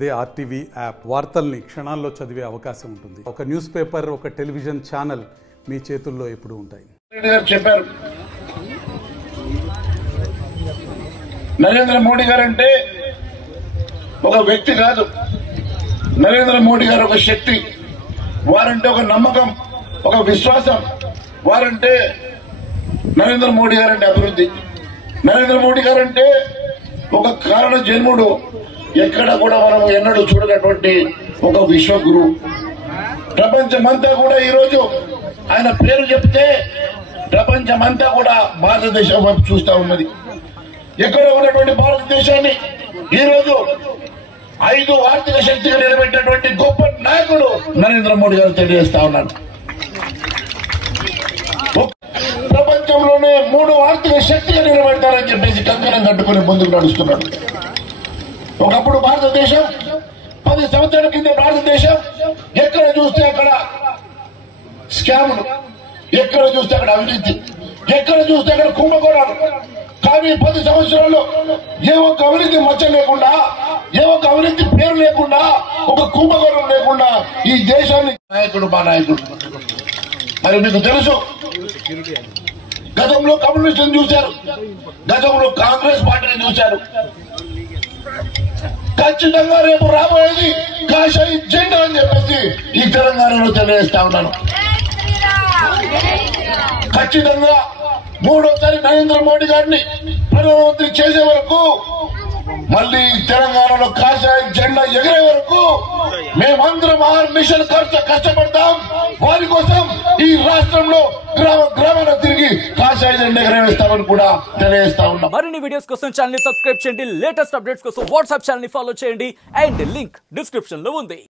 అదే RTV app వార్తల్ని క్షణాల్లో చదివే అవకాశం ఉంటుంది. ఒక న్యూస్ పేపర్, ఒక టెలివిజన్ ఛానల్ మీ చేతుల్లో ఎప్పుడూ ఉంటాయి. చెప్పారు నరేంద్ర మోడీ గారు అంటే ఒక వ్యక్తి కాదు, నరేంద్ర మోడీ గారు ఒక శక్తి. వారంటే ఒక నమ్మకం, ఒక విశ్వాసం. వారంటే నరేంద్ర మోడీ గారంటే అభివృద్ధి. నరేంద్ర మోడీ గారంటే ఒక కారణ జన్ముడు. ఎక్కడ కూడా మనం ఎన్నడూ చూడనటువంటి ఒక విశ్వగురు. ప్రపంచమంతా కూడా ఈరోజు ఆయన పేరు చెప్తే ప్రపంచమంతా కూడా భారతదేశం వైపు చూస్తా ఉన్నది. ఎక్కడ ఉన్నటువంటి భారతదేశాన్ని ఈరోజు 5 ఆర్థిక శక్తిగా నిలబెట్టినటువంటి గొప్ప నాయకుడు నరేంద్ర మోడీ గారు తెలియజేస్తా ఉన్నాడు. ప్రపంచంలోనే 3 ఆర్థిక శక్తిగా నిలబెడతారని చెప్పేసి కంకణం కట్టుకుని ముందుకు నడుస్తున్నాడు. ఒకప్పుడు భారతదేశం 10 సంవత్సరాల కింద భారతదేశం ఎక్కడ చూస్తే అక్కడ స్కాములు, ఎక్కడ చూస్తే అక్కడ అవినీతి, ఎక్కడ చూస్తే అక్కడ కుంభకోణాలు. కానీ 10 సంవత్సరాల్లో ఏ ఒక్క అవినీతి మచ్చ లేకుండా, ఏ ఒక్క అవినీతి పేరు లేకుండా, ఒక కుంభకోణం లేకుండా ఈ దేశాన్ని నాయకుడు మా నాయకుడు. మరి మీకు తెలుసు, గతంలో కమ్యూనిస్టులను చూశారు, గతంలో కాంగ్రెస్ పార్టీని చూశారు. ఖచ్చితంగా రేపు రాబోయేది కాషాయ జెండా అని చెప్పేసి ఈ తెలంగాణలో తెలియజేస్తా ఉన్నాను. ఖచ్చితంగా 3వసారి నరేంద్ర మోడీ గారిని ప్రధానమంత్రి చేసే వరకు, మళ్ళీ తెలంగాణలో కాషాయ జెండా ఎగిరే వరకు మేమందరం మిషన్ కష్టపడతాం. వారి కోసం ఈ రాష్ట్రంలో గ్రామాల తిరిగి కాషాయ జెండా ఎగరవేస్తామని కూడా తెలియజేస్తా ఉన్నాం. మరిన్ని వీడియోస్ కోసం ఛానల్ ని సబ్స్క్రైబ్ చేయండి. లేటెస్ట్ అప్డేట్స్ కోసం వాట్సాప్ ఛానల్ ని ఫాలో చేయండి. అండ్ లింక్ డిస్క్రిప్షన్ లో ఉంది.